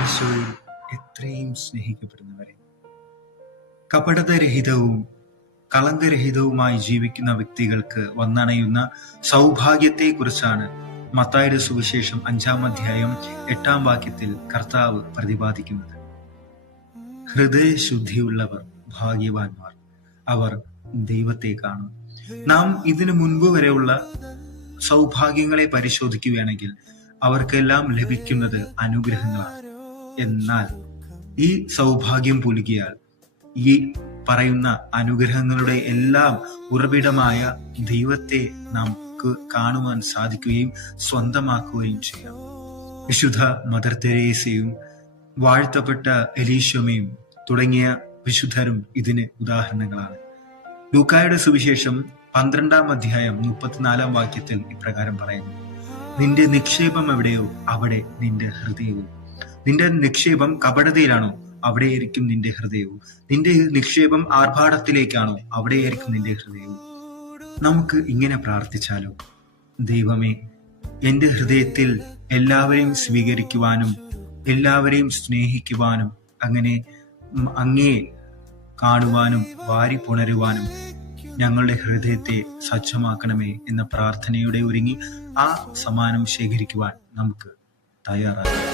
ഈശോയിൽ എത്രയും സ്നേഹിക്കപ്പെടുന്നവരെ, കപടതരഹിതവും കളങ്കരഹിതവുമായി ജീവിക്കുന്ന വ്യക്തികൾക്ക് വന്നണയുന്ന സൗഭാഗ്യത്തെക്കുറിച്ചാണ് മത്തായിയുടെ സുവിശേഷം 5-ാം അധ്യായം 8-ാം വാക്യത്തിൽ കർത്താവ് പ്രതിപാദിക്കുന്നത്. ഹൃദയശുദ്ധിയുള്ളവർ ഭാഗ്യവാന്മാർ, അവർ ദൈവത്തെ കാണും. നാം ഇതിനു മുൻപ് വരെയുള്ള സൗഭാഗ്യങ്ങളെ പരിശോധിക്കുകയാണെങ്കിൽ അവർക്കെല്ലാം ലഭിക്കുന്നത് അനുഗ്രഹങ്ങളാണ്. എന്നാൽ ഈ സൗഭാഗ്യം പുലുകിയാൽ ഈ പറയുന്ന അനുഗ്രഹങ്ങളുടെ എല്ലാം ഉറവിടമായ ദൈവത്തെ നമുക്ക് കാണുവാൻ സാധിക്കുകയും സ്വന്തമാക്കുകയും ചെയ്യാം. വിശുദ്ധ മദർ തെരേസയും വാഴ്ത്തപ്പെട്ട എലീശോമയും തുടങ്ങിയ വിശുദ്ധരും ഇതിന് ഉദാഹരണങ്ങളാണ്. ലൂക്കായുടെ സുവിശേഷം 12-ാം അധ്യായം 34-ാം വാക്യത്തിൽ ഇപ്രകാരം പറയുന്നു: നിന്റെ നിക്ഷേപം എവിടെയോ അവിടെ നിന്റെ ഹൃദയവും. നിന്റെ നിക്ഷേപം കപടതയിലാണോ, അവിടെയായിരിക്കും നിന്റെ ഹൃദയവും. നിന്റെ നിക്ഷേപം ആർഭാടത്തിലേക്കാണോ, അവിടെയായിരിക്കും നിന്റെ ഹൃദയവും. നമുക്ക് ഇങ്ങനെ പ്രാർത്ഥിച്ചാലോ: ദൈവമേ, എൻ്റെ ഹൃദയത്തിൽ എല്ലാവരെയും സ്വീകരിക്കുവാനും എല്ലാവരെയും സ്നേഹിക്കുവാനും അങ്ങനെ അങ്ങയെ കാണുവാനും വാരി പുണരുവാനും ഞങ്ങളുടെ ഹൃദയത്തെ സജ്ജമാക്കണമേ എന്ന പ്രാർത്ഥനയോടെ ഒരുങ്ങി ആ സമ്മാനം ശേഖരിക്കുവാൻ നമുക്ക് തയ്യാറാകാം.